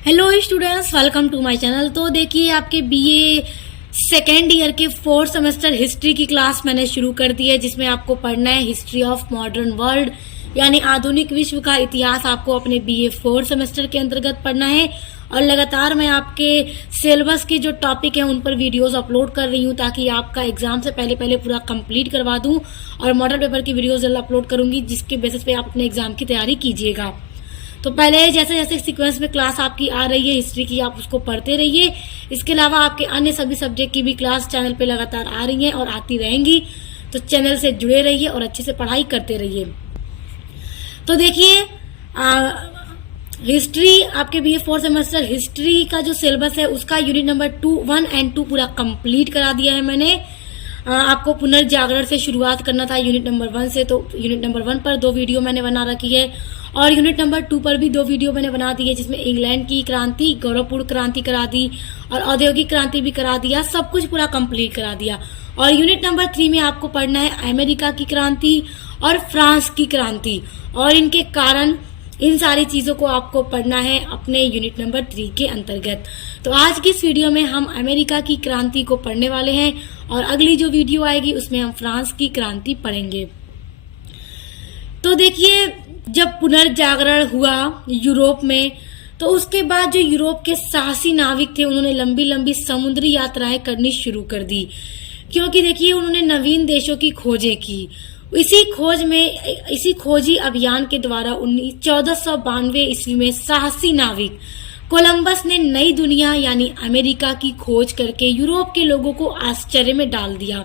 Hello students, welcome to my channel. तो देखिए, आपके बीए सेकेंड ईयर के फोर्थ सेमेस्टर हिस्ट्री की क्लास मैंने शुरू कर दी है, जिसमें आपको पढ़ना है हिस्ट्री ऑफ मॉडर्न वर्ल्ड यानी आधुनिक विश्व का इतिहास। आपको अपने बीए फोर्थ सेमेस्टर के अंतर्गत पढ़ना है और लगातार मैं आपके सिलेबस के जो टॉपिक हैं उन पर वीडियोस अपलोड कर रही हूँ, ताकि आपका एग्जाम से पहले पूरा कंप्लीट करवा दूँ। और मॉडल पेपर की वीडियोस जल्द अपलोड करूंगी, जिसके बेसिस पे आप अपने एग्जाम की तैयारी कीजिएगा। तो पहले जैसे जैसे सीक्वेंस में क्लास आपकी आ रही है हिस्ट्री की, आप उसको पढ़ते रहिए। इसके अलावा आपके अन्य सभी सब्जेक्ट की भी क्लास चैनल पे लगातार आ रही हैं और आती रहेंगी, तो चैनल से जुड़े रहिए और अच्छे से पढ़ाई करते रहिए। तो देखिए, हिस्ट्री आपके बीए फोर्थ सेमेस्टर हिस्ट्री का जो सिलेबस है उसका यूनिट नंबर 1 एंड 2 पूरा कंप्लीट करा दिया है मैंने। आपको पुनर्जागरण से शुरुआत करना था यूनिट नंबर 1 से, तो यूनिट नंबर 1 पर 2 वीडियो मैंने बना रखी है और यूनिट नंबर 2 पर भी 2 वीडियो मैंने बना दी है, जिसमें इंग्लैंड की क्रांति, गौरवपूर्ण क्रांति करा दी और औद्योगिक क्रांति भी करा दिया। सब कुछ पूरा कंप्लीट करा दिया। और यूनिट नंबर 3 में आपको पढ़ना है अमेरिका की क्रांति और फ्रांस की क्रांति और इनके कारण। इन सारी चीजों को आपको पढ़ना है अपने यूनिट नंबर 3 के अंतर्गत। तो आज की इस वीडियो में हम अमेरिका की क्रांति को पढ़ने वाले हैं और अगली जो वीडियो आएगी उसमें हम फ्रांस की क्रांति पढ़ेंगे। तो देखिए, जब पुनर्जागरण हुआ यूरोप में, तो उसके बाद जो यूरोप के साहसी नाविक थे उन्होंने लंबी लंबी समुद्री यात्राएं करनी शुरू कर दी, क्योंकि देखिए उन्होंने नवीन देशों की खोजें की। इसी खोजी अभियान के द्वारा 1492 ईस्वी में साहसी नाविक कोलंबस ने नई दुनिया यानी अमेरिका की खोज करके यूरोप के लोगों को आश्चर्य में डाल दिया।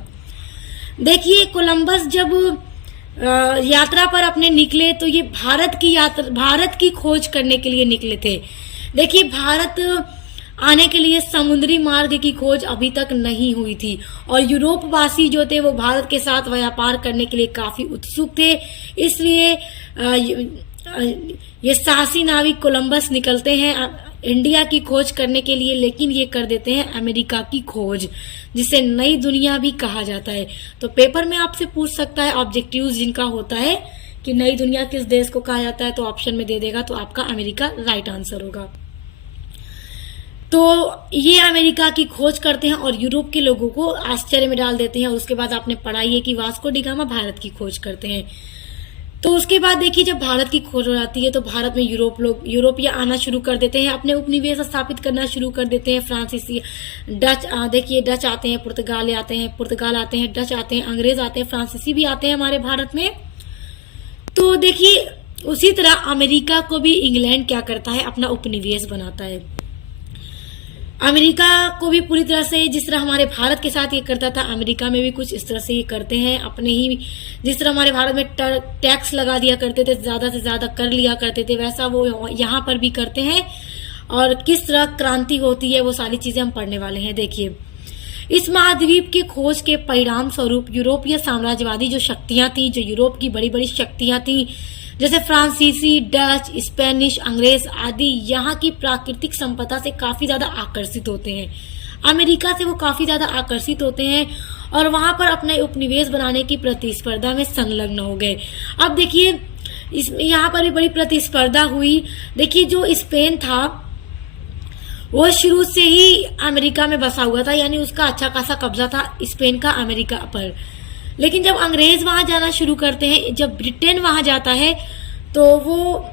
देखिए, कोलंबस जब यात्रा पर अपने निकले तो ये भारत की खोज करने के लिए निकले थे। देखिए, भारत आने के लिए समुद्री मार्ग की खोज अभी तक नहीं हुई थी और यूरोप वासी जो थे वो भारत के साथ व्यापार करने के लिए काफी उत्सुक थे। इसलिए ये साहसी नाविक कोलंबस निकलते हैं इंडिया की खोज करने के लिए, लेकिन ये कर देते हैं अमेरिका की खोज, जिसे नई दुनिया भी कहा जाता है। तो पेपर में आपसे पूछ सकता है, ऑब्जेक्टिव्स जिनका होता है कि नई दुनिया किस देश को कहा जाता है, तो ऑप्शन में दे देगा, तो आपका अमेरिका राइट आंसर होगा। तो ये अमेरिका की खोज करते हैं और यूरोप के लोगों को आश्चर्य में डाल देते हैं। और उसके बाद आपने पढ़ाई है कि वास्को डी गामा भारत की खोज करते हैं। तो उसके बाद देखिए, जब भारत की खोज हो जाती है तो भारत में यूरोपिया आना शुरू कर देते हैं, अपने उपनिवेश स्थापित करना शुरू कर देते हैं। फ्रांसीसी, डच, देखिए डच आते हैं, पुर्तगाल आते हैं, डच आते हैं, अंग्रेज आते हैं, फ्रांसीसी भी आते हैं हमारे भारत में। तो देखिए, उसी तरह अमेरिका को भी इंग्लैंड क्या करता है, अपना उपनिवेश बनाता है। अमेरिका को भी पूरी तरह से, जिस तरह हमारे भारत के साथ ये करता था, अमेरिका में भी कुछ इस तरह से ये करते हैं। अपने ही जिस तरह हमारे भारत में टैक्स लगा दिया करते थे, ज्यादा से ज्यादा कर लिया करते थे, वैसा वो यहाँ पर भी करते हैं। और किस तरह क्रांति होती है वो सारी चीजें हम पढ़ने वाले हैं। देखिए, इस महाद्वीप के खोज के परिणाम स्वरूप यूरोपीय साम्राज्यवादी जो शक्तियां थी, जो यूरोप की बड़ी बड़ी शक्तियां थी, जैसे फ्रांसीसी, डच, स्पेनिश, अंग्रेज आदि, यहाँ की प्राकृतिक संपदा से काफी ज्यादा आकर्षित होते हैं। अमेरिका से वो काफी ज्यादा आकर्षित होते हैं और वहां पर अपने उपनिवेश बनाने की प्रतिस्पर्धा में संलग्न हो गए। अब देखिए, यहाँ पर भी बड़ी प्रतिस्पर्धा हुई। देखिए, जो स्पेन था वो शुरू से ही अमेरिका में बसा हुआ था, यानी उसका अच्छा खासा कब्जा था स्पेन का अमेरिका पर। लेकिन जब अंग्रेज वहां जाना शुरू करते हैं, जब ब्रिटेन वहां जाता है, तो वो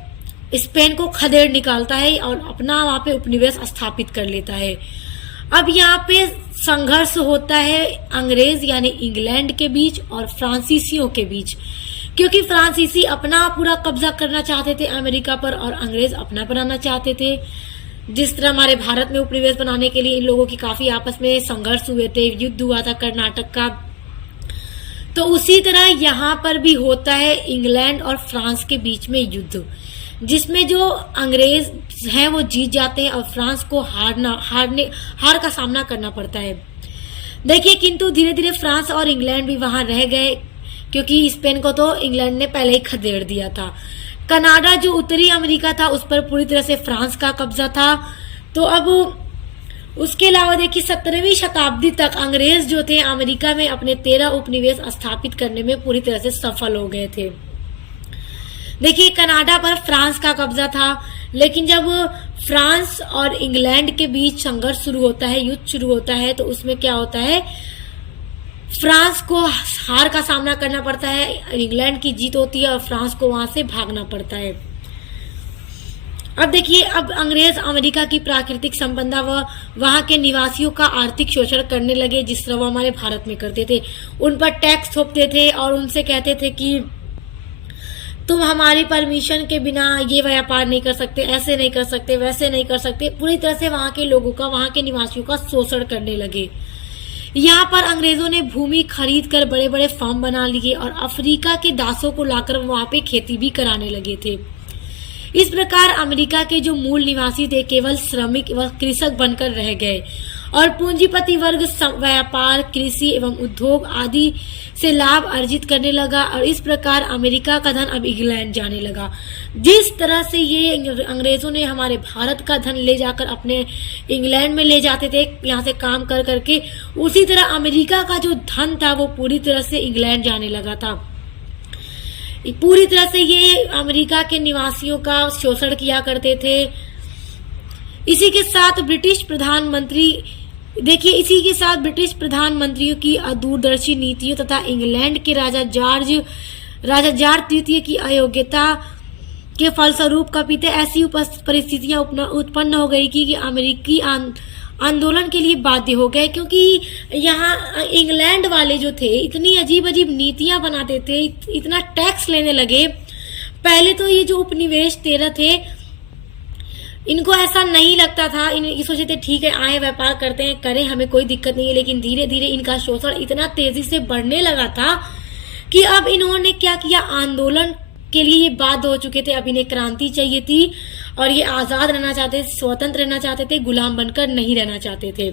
स्पेन को खदेड़ निकालता है और अपना वहां पे उपनिवेश स्थापित कर लेता है। अब यहाँ पे संघर्ष होता है अंग्रेज यानी इंग्लैंड के बीच और फ्रांसीसियों के बीच, क्योंकि फ्रांसीसी अपना पूरा कब्जा करना चाहते थे अमेरिका पर और अंग्रेज अपना बनाना चाहते थे। जिस तरह हमारे भारत में उपनिवेश बनाने के लिए इन लोगों की काफी आपस में संघर्ष हुए थे, युद्ध हुआ था कर्नाटक का, तो उसी तरह यहाँ पर भी होता है इंग्लैंड और फ्रांस के बीच में युद्ध, जिसमें जो अंग्रेज हैं वो जीत जाते हैं और फ्रांस को हार का सामना करना पड़ता है। देखिए, किंतु धीरे धीरे फ्रांस और इंग्लैंड भी वहां रह गए, क्योंकि स्पेन को तो इंग्लैंड ने पहले ही खदेड़ दिया था। कनाडा जो उत्तरी अमेरिका था उस पर पूरी तरह से फ्रांस का कब्जा था। तो अब उसके अलावा देखिए, 17वीं शताब्दी तक अंग्रेज जो थे अमेरिका में अपने 13 उपनिवेश स्थापित करने में पूरी तरह से सफल हो गए थे। देखिए कनाडा पर फ्रांस का कब्जा था, लेकिन जब फ्रांस और इंग्लैंड के बीच संघर्ष शुरू होता है, युद्ध शुरू होता है, तो उसमें क्या होता है, फ्रांस को हार का सामना करना पड़ता है, इंग्लैंड की जीत होती है और फ्रांस को वहां से भागना पड़ता है। अब देखिए, अब अंग्रेज अमेरिका की प्राकृतिक संपदा व वहां के निवासियों का आर्थिक शोषण करने लगे, जिस तरह वो हमारे भारत में करते थे। उन पर टैक्स थोपते थे और उनसे कहते थे कि तुम हमारी परमिशन के बिना ये व्यापार नहीं कर सकते, ऐसे नहीं कर सकते, वैसे नहीं कर सकते। पूरी तरह से वहां के लोगों का, वहां के निवासियों का शोषण करने लगे। यहाँ पर अंग्रेजों ने भूमि खरीद कर बड़े बड़े फार्म बना लिए और अफ्रीका के दासों को लाकर वहां पे खेती भी कराने लगे थे। इस प्रकार अमेरिका के जो मूल निवासी थे केवल श्रमिक व कृषक बनकर रह गए और पूंजीपति वर्ग व्यापार, कृषि एवं उद्योग आदि से लाभ अर्जित करने लगा और इस प्रकार अमेरिका का धन अब इंग्लैंड जाने लगा। जिस तरह से ये अंग्रेजों ने हमारे भारत का धन ले जाकर अपने इंग्लैंड में ले जाते थे यहाँ से काम कर करके, उसी तरह अमेरिका का जो धन था वो पूरी तरह से इंग्लैंड जाने लगा था। पूरी तरह से ये अमेरिका के निवासियों का शोषण किया करते थे। इसी के साथ ब्रिटिश प्रधानमंत्रियों की दूरदर्शी नीतियों तथा इंग्लैंड के राजा जॉर्ज तृतीय की अयोग्यता के फलस्वरूप कपिते ऐसी परिस्थितियां उत्पन्न हो गई कि अमेरिकी आंदोलन के लिए बाध्य हो गए, क्योंकि यहाँ इंग्लैंड वाले जो थे इतनी अजीब अजीब नीतियां बनाते थे, इतना टैक्स लेने लगे। पहले तो ये जो उपनिवेश 13 थे, इनको ऐसा नहीं लगता था, ये सोचे थे ठीक है आए व्यापार करते हैं, करें, हमें कोई दिक्कत नहीं है। लेकिन धीरे धीरे इनका शोषण इतना तेजी से बढ़ने लगा था कि अब इन्होंने क्या किया, आंदोलन के लिए ये बाध्य हो चुके थे। अब इन्हें क्रांति चाहिए थी और ये आजाद रहना चाहते थे, स्वतंत्र रहना चाहते थे, गुलाम बनकर नहीं रहना चाहते थे।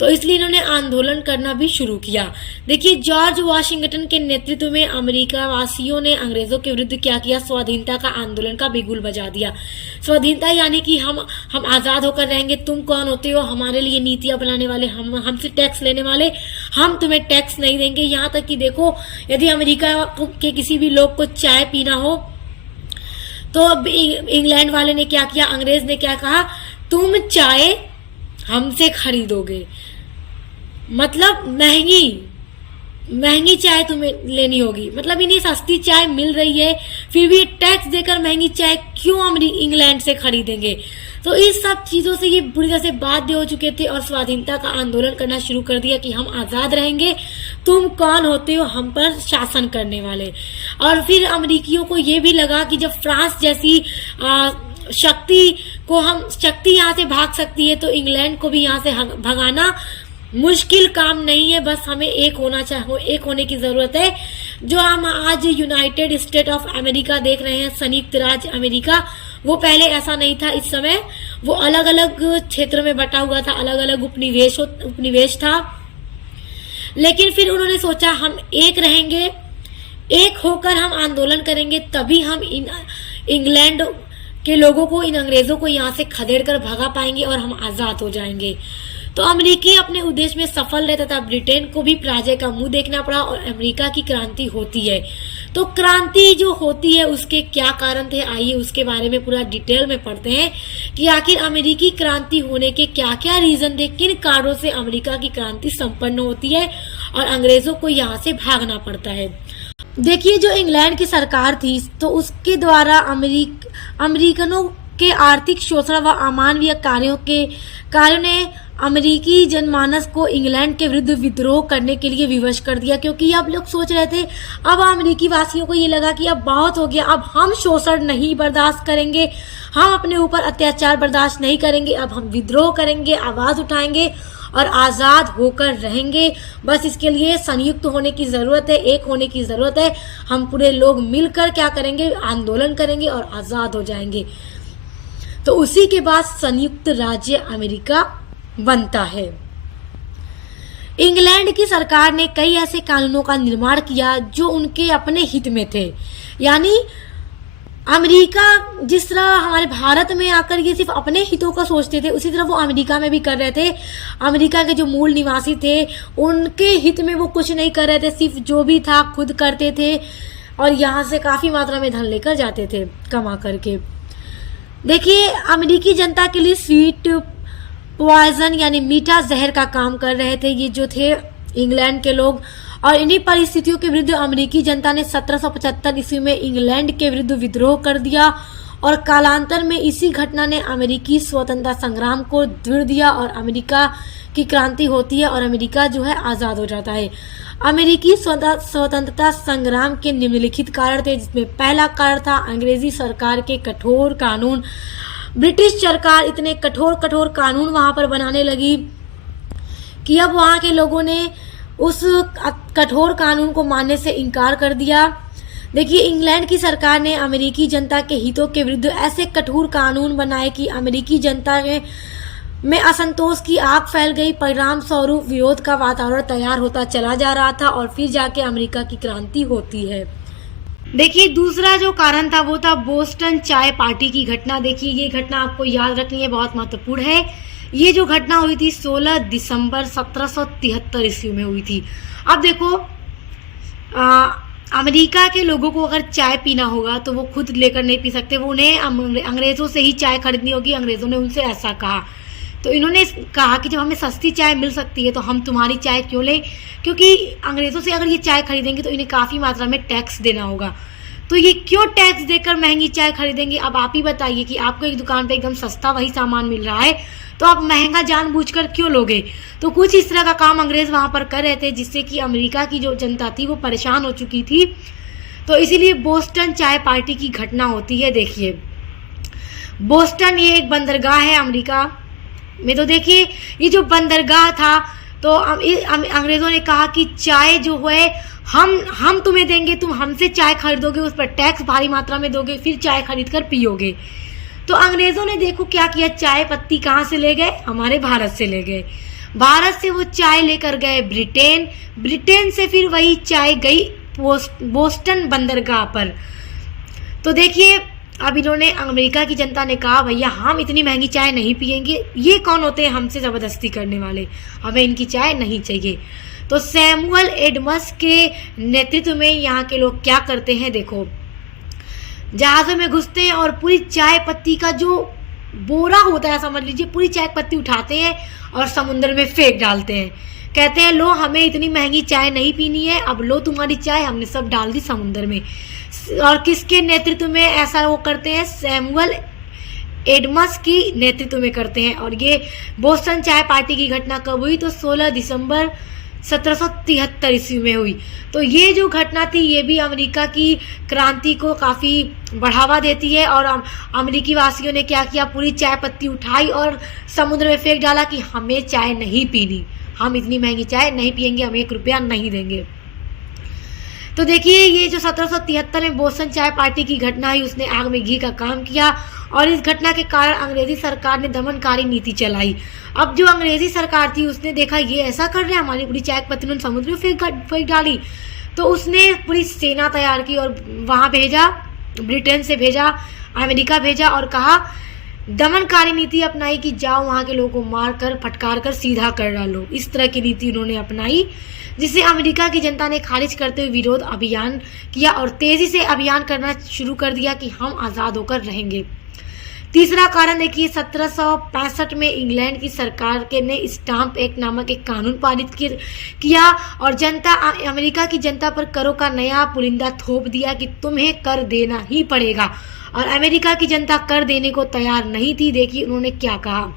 तो इसलिए इन्होंने आंदोलन करना भी शुरू किया। देखिए, जॉर्ज वाशिंगटन के नेतृत्व में अमेरिका वासियों ने अंग्रेजों के विरुद्ध क्या किया, स्वाधीनता का आंदोलन का बिगुल बजा दिया। स्वाधीनता यानी कि हम आजाद होकर रहेंगे, तुम कौन होते हो हमारे लिए नीतियां बनाने वाले, हमसे टैक्स लेने वाले, हम तुम्हें टैक्स नहीं देंगे। यहाँ तक कि देखो, यदि अमेरिका के किसी भी लोग को चाय पीना हो तो अब इंग्लैंड वाले ने क्या किया, अंग्रेज ने क्या कहा, तुम चाय हमसे खरीदोगे, मतलब महंगी चाय तुम्हें लेनी होगी। मतलब इन्हें सस्ती चाय मिल रही है, फिर भी टैक्स देकर महंगी चाय क्यों इंग्लैंड से खरीदेंगे। तो इस सब चीजों से ये बुरी तरह से बाध्य हो चुके थे और स्वाधीनता का आंदोलन करना शुरू कर दिया कि हम आजाद रहेंगे, तुम कौन होते हो हम पर शासन करने वाले। और फिर अमेरिकियों को ये भी लगा कि जब फ्रांस जैसी शक्ति यहाँ से भाग सकती है तो इंग्लैंड को भी यहाँ से भगाना मुश्किल काम नहीं है, बस हमें एक होने की जरूरत है। जो हम आज यूनाइटेड स्टेट ऑफ अमेरिका देख रहे हैं, संयुक्त राज्य अमेरिका, वो पहले ऐसा नहीं था। इस समय वो अलग अलग क्षेत्र में बटा हुआ था, अलग अलग उपनिवेश था। लेकिन फिर उन्होंने सोचा हम एक रहेंगे, एक होकर हम आंदोलन करेंगे, तभी हम इंग्लैंड के लोगों को, इन अंग्रेजों को यहाँ से खदेड़ कर भगा पाएंगे और हम आजाद हो जाएंगे। तो अमेरिकी अपने उद्देश्य में सफल रहता था, ब्रिटेन को भी पराजय का मुंह देखना पड़ा और अमेरिका की क्रांति होती है। तो क्रांति जो होती है उसके क्या कारण थे, आइए उसके बारे में पूरा डिटेल में पढ़ते हैं कि आखिर अमेरिकी क्रांति होने के क्या क्या रीजन थे, किन कारणों से अमेरिका की क्रांति संपन्न होती है और अंग्रेजों को यहाँ से भागना पड़ता है। देखिए, जो इंग्लैंड की सरकार थी तो उसके द्वारा अमेरिकनों के आर्थिक शोषण व अमानवीय कार्यों ने अमेरिकी जनमानस को इंग्लैंड के विरुद्ध विद्रोह करने के लिए विवश कर दिया। क्योंकि अब लोग सोच रहे थे, अब अमेरिकी वासियों को ये लगा कि अब बहुत हो गया, अब हम शोषण नहीं बर्दाश्त करेंगे, हम अपने ऊपर अत्याचार बर्दाश्त नहीं करेंगे, अब हम विद्रोह करेंगे, आवाज उठाएंगे और आजाद होकर रहेंगे। बस इसके लिए संयुक्त होने की जरूरत है, एक होने की जरूरत है। हम पूरे लोग मिलकर क्या करेंगे, आंदोलन करेंगे और आजाद हो जाएंगे। तो उसी के बाद संयुक्त राज्य अमेरिका बनता है। इंग्लैंड की सरकार ने कई ऐसे कानूनों का निर्माण किया जो उनके अपने हित में थे। यानी अमेरिका जिस तरह हमारे भारत में आकर ये सिर्फ अपने हितों का सोचते थे, उसी तरह वो अमेरिका में भी कर रहे थे। अमेरिका के जो मूल निवासी थे उनके हित में वो कुछ नहीं कर रहे थे, सिर्फ जो भी था खुद करते थे और यहाँ से काफ़ी मात्रा में धन लेकर जाते थे कमा करके। देखिए, अमेरिकी जनता के लिए स्वीट पॉइजन यानी मीठा जहर का काम कर रहे थे ये जो थे इंग्लैंड के लोग। और इन्हीं परिस्थितियों के विरुद्ध अमेरिकी जनता ने 1775 ईस्वी में इंग्लैंड के विरुद्ध विद्रोह कर दिया और कालांतर में इसी घटना ने अमेरिकी स्वतंत्रता संग्राम को दृढ़ दिया और अमेरिका की क्रांति होती है और अमेरिका जो है आज़ाद हो जाता है। अमेरिकी स्वतंत्रता संग्राम के निम्नलिखित कारण थे, जिसमें पहला कारण था अंग्रेजी सरकार के कठोर कानून। ब्रिटिश सरकार इतने कठोर कानून वहां पर बनाने लगी कि अब वहां के लोगों ने उस कठोर कानून को मानने से इनकार कर दिया। देखिए, इंग्लैंड की सरकार ने अमेरिकी जनता के हितों के विरुद्ध ऐसे कठोर कानून बनाए कि अमेरिकी जनता में असंतोष की आग फैल गई। परिणाम स्वरूप विरोध का वातावरण तैयार होता चला जा रहा था और फिर जाके अमेरिका की क्रांति होती है। देखिए, दूसरा जो कारण था वो था बोस्टन चाय पार्टी की घटना। देखिए, ये घटना आपको याद रखनी है, बहुत महत्वपूर्ण है। ये जो घटना हुई थी 16 दिसंबर 1773 ईस्वी में हुई थी। अब देखो, अमेरिका के लोगों को अगर चाय पीना होगा तो वो खुद लेकर नहीं पी सकते, वो उन्हें अंग्रेजों से ही चाय खरीदनी होगी। अंग्रेजों ने उनसे ऐसा कहा, तो इन्होंने कहा कि जब हमें सस्ती चाय मिल सकती है तो हम तुम्हारी चाय क्यों लें, क्योंकि अंग्रेजों से अगर ये चाय खरीदेंगे तो इन्हें काफ़ी मात्रा में टैक्स देना होगा। तो ये क्यों टैक्स देकर महंगी चाय खरीदेंगे? अब आप ही बताइए कि आपको एक दुकान पे एकदम सस्ता वही सामान मिल रहा है तो आप महंगा जानबूझकर क्यों लोगे? तो कुछ इस तरह का काम अंग्रेज वहां पर कर रहे थे, जिससे कि अमेरिका की जो जनता थी वो परेशान हो चुकी थी। तो इसीलिए बोस्टन चाय पार्टी की घटना होती है। देखिए, बोस्टन ये एक बंदरगाह है अमेरिका में। तो देखिए, ये जो बंदरगाह था तो अंग्रेजों ने कहा कि चाय जो है हम तुम्हें देंगे, तुम हमसे चाय खरीदोगे, उस पर टैक्स भारी मात्रा में दोगे, फिर चाय खरीद कर पियोगे। तो अंग्रेजों ने देखो क्या किया, चाय पत्ती कहाँ से ले गए? हमारे भारत से ले गए। भारत से वो चाय लेकर गए ब्रिटेन, ब्रिटेन से फिर वही चाय गई बोस्टन बंदरगाह पर। तो देखिए, अब इन्होंने अमेरिका की जनता ने कहा भैया हम इतनी महंगी चाय नहीं पियेंगे, ये कौन होते हैं हमसे ज़बरदस्ती करने वाले, हमें इनकी चाय नहीं चाहिए। तो सैमुअल एडम्स के नेतृत्व में यहाँ के लोग क्या करते हैं, देखो, जहाज़ों में घुसते हैं और पूरी चाय पत्ती का जो बोरा होता है, समझ लीजिए, पूरी चाय पत्ती उठाते हैं और समुद्र में फेंक डालते हैं। कहते हैं लो हमें इतनी महंगी चाय नहीं पीनी है, अब लो तुम्हारी चाय, हमने सब डाल दी समुद्र में। और किसके नेतृत्व में ऐसा वो करते हैं? सैमुअल एडम्स की नेतृत्व में करते हैं। और ये बोस्टन चाय पार्टी की घटना कब हुई? तो 16 दिसंबर 1773 ईस्वी में हुई। तो ये जो घटना थी ये भी अमेरिका की क्रांति को काफ़ी बढ़ावा देती है। और अमेरिकी वासियों ने क्या किया, पूरी चाय पत्ती उठाई और समुद्र में फेंक डाला कि हमें चाय नहीं पीनी, हम इतनी महंगी चाय नहीं पियेंगे, हम 1 रुपया नहीं देंगे। तो देखिए, ये जो 1773 में बोस्टन चाय पार्टी की घटना हुई, उसने आग में घी का काम किया और इस घटना के कारण अंग्रेजी सरकार ने दमनकारी नीति चलाई। अब जो अंग्रेजी सरकार थी उसने देखा ये ऐसा कर रहे हैं, हमारी पूरी चाय पत्ती उन्होंने समुद्र में फेंक डाली, तो उसने पूरी सेना तैयार की और वहाँ भेजा, ब्रिटेन से भेजा, अमेरिका भेजा और कहा दमनकारी नीति अपनाई कि जाओ वहाँ के लोगों को मार कर फटकार कर सीधा कर डालो। इस तरह की नीति उन्होंने अपनाई, जिसे अमेरिका की जनता ने खारिज करते हुए विरोध अभियान किया और तेजी से अभियान करना शुरू कर दिया कि हम आज़ाद होकर रहेंगे। तीसरा कारण देखिए, 1765 में इंग्लैंड की सरकार के ने स्टाम्प एक्ट नामक एक कानून पारित किया और अमेरिका की जनता पर करों का नया पुलिंदा थोप दिया कि तुम्हें कर देना ही पड़ेगा। और अमेरिका की जनता कर देने को तैयार नहीं थी। देखिए उन्होंने क्या कहा,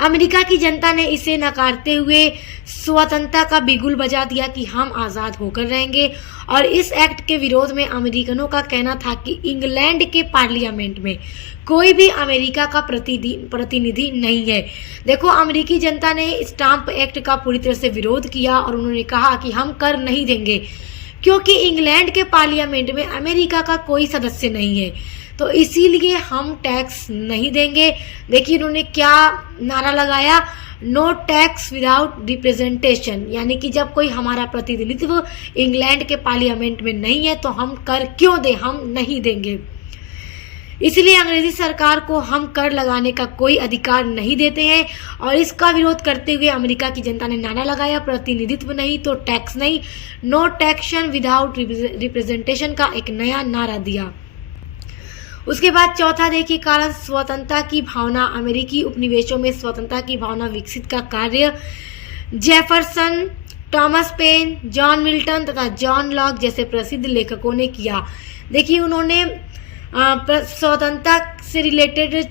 अमेरिका की जनता ने इसे नकारते हुए स्वतंत्रता का बिगुल बजा दिया कि हम आज़ाद होकर रहेंगे। और इस एक्ट के विरोध में अमेरिकनों का कहना था कि इंग्लैंड के पार्लियामेंट में कोई भी अमेरिका का प्रतिनिधि नहीं है। देखो, अमेरिकी जनता ने स्टाम्प एक्ट का पूरी तरह से विरोध किया और उन्होंने कहा कि हम कर नहीं देंगे, क्योंकि इंग्लैंड के पार्लियामेंट में अमेरिका का कोई सदस्य नहीं है, तो इसीलिए हम टैक्स नहीं देंगे। देखिए उन्होंने क्या नारा लगाया, नो टैक्स विदाउट रिप्रेजेंटेशन, यानी कि जब कोई हमारा प्रतिनिधित्व इंग्लैंड के पार्लियामेंट में नहीं है तो हम कर क्यों दें, हम नहीं देंगे। इसलिए अंग्रेजी सरकार को हम कर लगाने का कोई अधिकार नहीं देते हैं और इसका विरोध करते हुए अमेरिका की जनता ने नारा लगाया, प्रतिनिधित्व नहीं तो टैक्स नहीं, नो टैक्सेशन विदाउट रिप्रेजेंटेशन का एक नया नारा दिया। उसके बाद चौथा देखिए कारण स्वतंत्रता की भावना, अमेरिकी उपनिवेशों में स्वतंत्रता की भावना विकसित का कार्य Jefferson, Thomas pen, John Milton तथा जॉन लॉक जैसे प्रसिद्ध लेखकों ने किया। देखिए उन्होंने स्वतंत्रता से रिलेटेड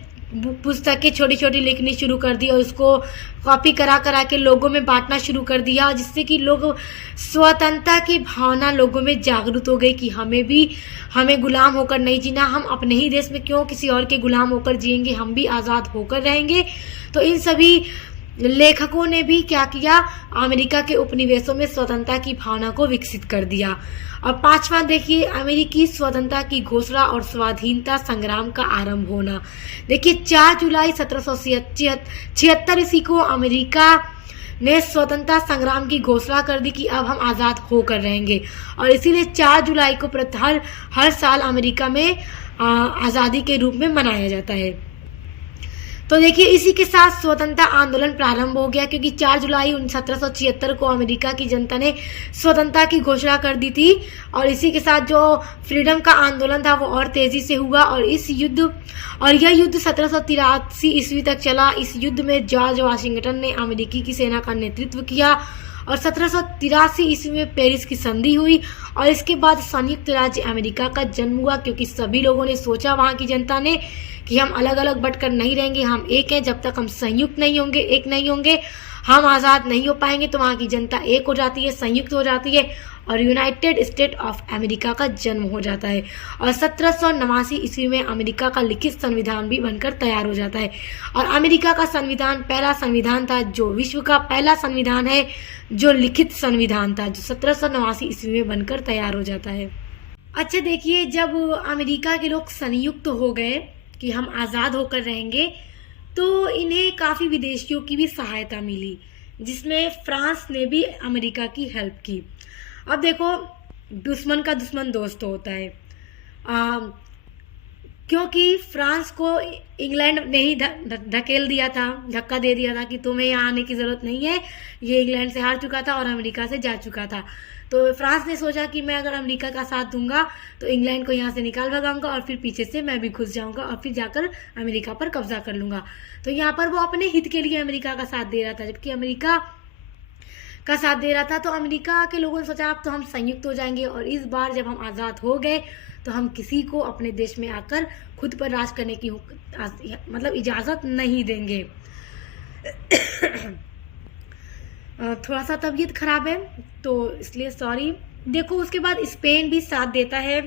पुस्तकें छोटी छोटी लिखनी शुरू कर दी और उसको कॉपी करा के लोगों में बांटना शुरू कर दिया, जिससे कि लोग स्वतंत्रता की भावना लोगों में जागरूक हो गई कि हमें गुलाम होकर नहीं जीना, हम अपने ही देश में क्यों किसी और के गुलाम होकर जिएंगे, हम भी आज़ाद होकर रहेंगे। तो इन सभी लेखकों ने भी क्या किया, अमेरिका के उपनिवेशों में स्वतंत्रता की भावना को विकसित कर दिया। और पांचवा देखिए अमेरिकी स्वतंत्रता की घोषणा और स्वाधीनता संग्राम का आरंभ होना। देखिए 4 जुलाई 1776 ईस्वी को अमेरिका ने स्वतंत्रता संग्राम की घोषणा कर दी कि अब हम आज़ाद होकर रहेंगे और इसीलिए 4 जुलाई को हर साल अमेरिका में आज़ादी के रूप में मनाया जाता है। तो देखिए इसी के साथ स्वतंत्रता आंदोलन प्रारंभ हो गया, क्योंकि 4 जुलाई 1776 को अमेरिका की जनता ने स्वतंत्रता की घोषणा कर दी थी और इसी के साथ जो फ्रीडम का आंदोलन था वो और तेजी से हुआ और यह युद्ध 1783 ईस्वी तक चला। इस युद्ध में जॉर्ज वाशिंगटन ने अमेरिकी की सेना का नेतृत्व किया और 1783 ईस्वी में पेरिस की संधि हुई और इसके बाद संयुक्त राज्य अमेरिका का जन्म हुआ, क्योंकि सभी लोगों ने सोचा, वहाँ की जनता ने, कि हम अलग अलग बटकर नहीं रहेंगे, हम एक हैं। जब तक हम संयुक्त नहीं होंगे, एक नहीं होंगे, हम आज़ाद नहीं हो पाएंगे। तो वहाँ की जनता एक हो जाती है, संयुक्त हो जाती है और यूनाइटेड स्टेट ऑफ अमेरिका का जन्म हो जाता है और 1789 ईस्वी में अमेरिका का लिखित संविधान भी बनकर तैयार हो जाता है। और अमेरिका का संविधान पहला संविधान था जो विश्व का पहला संविधान है जो लिखित संविधान था, जो 1789 ईस्वी में बनकर तैयार हो जाता है। अच्छा देखिए, जब अमेरिका के लोग संयुक्त हो गए कि हम आज़ाद होकर रहेंगे, तो इन्हें काफ़ी विदेशियों की भी सहायता मिली, जिसमें फ्रांस ने भी अमेरिका की हेल्प की। अब देखो, दुश्मन का दुश्मन दोस्त होता है, क्योंकि फ्रांस को इंग्लैंड ने ही धकेल दिया था, धक्का दे दिया था कि तुम्हें यहाँ आने की ज़रूरत नहीं है, ये इंग्लैंड से हार चुका था और अमेरिका से जा चुका था। तो फ्रांस ने सोचा कि मैं अगर अमेरिका का साथ दूंगा तो इंग्लैंड को यहाँ से निकाल भगाऊंगा और फिर पीछे से मैं भी घुस जाऊंगा और फिर जाकर अमेरिका पर कब्जा कर लूंगा। तो यहाँ पर वो अपने हित के लिए अमेरिका का साथ दे रहा था, जबकि अमेरिका का साथ दे रहा था। तो अमेरिका के लोगों ने सोचा अब तो हम संयुक्त हो जाएंगे और इस बार जब हम आज़ाद हो गए तो हम किसी को अपने देश में आकर खुद पर राज करने की मतलब इजाज़त नहीं देंगे। थोड़ा सा तबीयत खराब है तो इसलिए सॉरी। देखो उसके बाद स्पेन भी साथ देता है,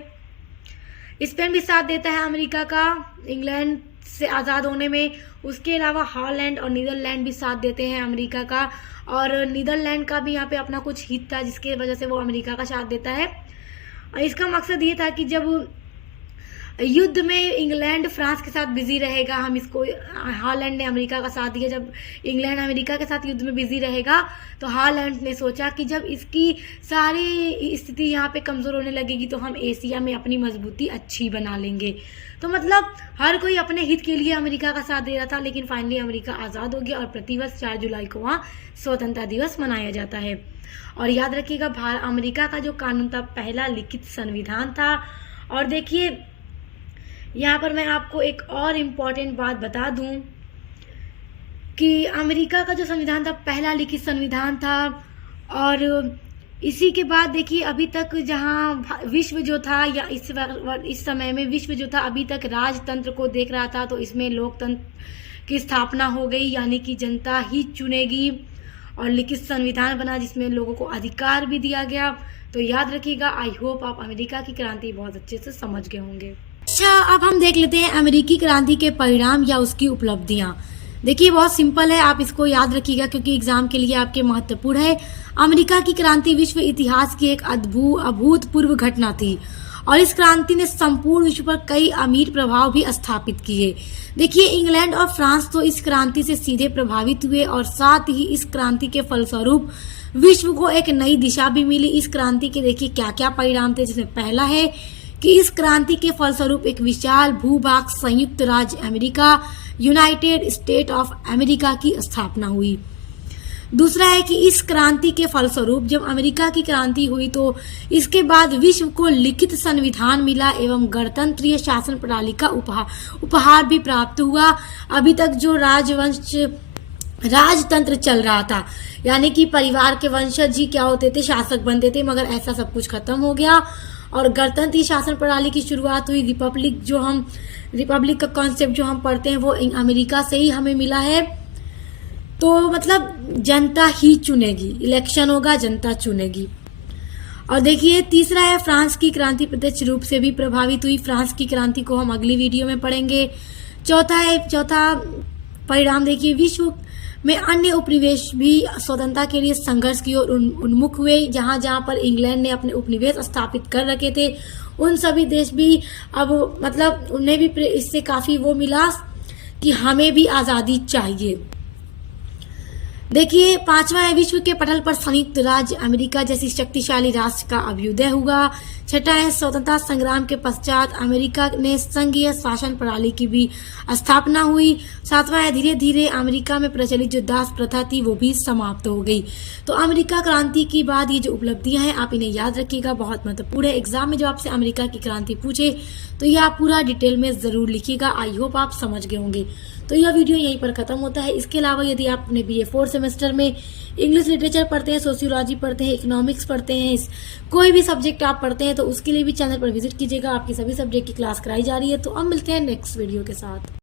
अमेरिका का इंग्लैंड से आज़ाद होने में। उसके अलावा हॉलैंड और नीदरलैंड भी साथ देते हैं अमेरिका का, और नीदरलैंड का भी यहाँ पे अपना कुछ हित था जिसके वजह से वो अमेरिका का साथ देता है। इसका मकसद ये था कि जब युद्ध में इंग्लैंड फ्रांस के साथ बिजी रहेगा, हम इसको, हॉलैंड ने अमेरिका का साथ दिया, जब इंग्लैंड अमेरिका के साथ युद्ध में बिजी रहेगा तो हॉलैंड ने सोचा कि जब इसकी सारी स्थिति यहाँ पे कमज़ोर होने लगेगी तो हम एशिया में अपनी मजबूती अच्छी बना लेंगे। तो मतलब हर कोई अपने हित के लिए अमेरिका का साथ दे रहा था, लेकिन फाइनली अमेरिका आज़ाद हो गया और प्रतिवर्ष 4 जुलाई को वहाँ स्वतंत्रता दिवस मनाया जाता है। और याद रखिएगा, अमेरिका का जो कानून था पहला लिखित संविधान था। और देखिए यहाँ पर मैं आपको एक और इम्पॉर्टेंट बात बता दूं कि अमेरिका का जो संविधान था पहला लिखित संविधान था, और इसी के बाद देखिए अभी तक जहाँ विश्व जो था, या इस समय में विश्व जो था अभी तक राजतंत्र को देख रहा था, तो इसमें लोकतंत्र की स्थापना हो गई, यानी कि जनता ही चुनेगी, और लिखित संविधान बना जिसमें लोगों को अधिकार भी दिया गया। तो याद रखिएगा। आई होप आप अमेरिका की क्रांति बहुत अच्छे से समझ गए होंगे। अच्छा, अब हम देख लेते हैं अमेरिकी क्रांति के परिणाम या उसकी उपलब्धियां। देखिए बहुत सिंपल है, आप इसको याद रखिएगा क्योंकि एग्जाम के लिए आपके महत्वपूर्ण है। अमेरिका की क्रांति विश्व इतिहास की एक अभूतपूर्व घटना थी और इस क्रांति ने संपूर्ण विश्व पर कई अमीर प्रभाव भी स्थापित किए। देखिए इंग्लैंड और फ्रांस तो इस क्रांति से सीधे प्रभावित हुए और साथ ही इस क्रांति के फलस्वरूप विश्व को एक नई दिशा भी मिली। इस क्रांति के देखिए क्या क्या परिणाम थे, जिसमें पहला है कि इस क्रांति के फलस्वरूप एक विशाल भूभाग संयुक्त राज्य America, United state of America की स्थापना हुई। दूसरा है कि इस क्रांति के फलस्वरूप जब अमेरिका की क्रांति हुई तो इसके बाद विश्व को लिखित संविधान मिला एवं गणतंत्रीय शासन प्रणाली का उपहार भी प्राप्त हुआ। अभी तक जो राजतंत्र चल रहा था, यानी कि परिवार के वंशज ही क्या होते थे, शासक बनते थे, मगर ऐसा सब कुछ खत्म हो गया और गणतंत्रीय शासन प्रणाली की शुरुआत हुई। रिपब्लिक का कॉन्सेप्ट जो हम पढ़ते हैं वो अमेरिका से ही हमें मिला है। तो मतलब जनता ही चुनेगी, इलेक्शन होगा, जनता चुनेगी। और देखिए तीसरा है फ्रांस की क्रांति प्रत्यक्ष रूप से भी प्रभावित हुई। फ्रांस की क्रांति को हम अगली वीडियो में पढ़ेंगे। चौथा परिणाम देखिए, विश्व में अन्य उपनिवेश भी स्वतंत्रता के लिए संघर्ष की ओर उन्मुख हुए। जहां जहां पर इंग्लैंड ने अपने उपनिवेश स्थापित कर रखे थे, उन सभी देश भी अब मतलब उन्हें भी इससे काफी वो मिला कि हमें भी आजादी चाहिए। देखिए पांचवा है, विश्व के पटल पर संयुक्त राज्य अमेरिका जैसी शक्तिशाली राष्ट्र का अभ्युदय हुआ। छठा है, स्वतंत्रता संग्राम के पश्चात अमेरिका ने संघीय शासन प्रणाली की भी स्थापना हुई। सातवां है, धीरे धीरे अमेरिका में प्रचलित जो दास प्रथा थी वो भी समाप्त हो गई। तो अमेरिका क्रांति के बाद ये जो उपलब्धियां हैं आप इन्हें याद रखिएगा, बहुत महत्वपूर्ण है। एग्जाम में जब आपसे अमेरिका की क्रांति पूछे तो ये आप पूरा डिटेल में जरूर लिखिएगा। आई होप आप समझ गए होंगे। तो यह वीडियो यहीं पर खत्म होता है। इसके अलावा यदि आप अपने BA 4 सेमेस्टर में इंग्लिश लिटरेचर पढ़ते हैं, सोशियोलॉजी पढ़ते हैं, इकोनॉमिक्स पढ़ते हैं, कोई भी सब्जेक्ट आप पढ़ते हैं तो उसके लिए भी चैनल पर विजिट कीजिएगा। आपकी सभी सब्जेक्ट की क्लास कराई जा रही है। तो अब मिलते हैं नेक्स्ट वीडियो के साथ।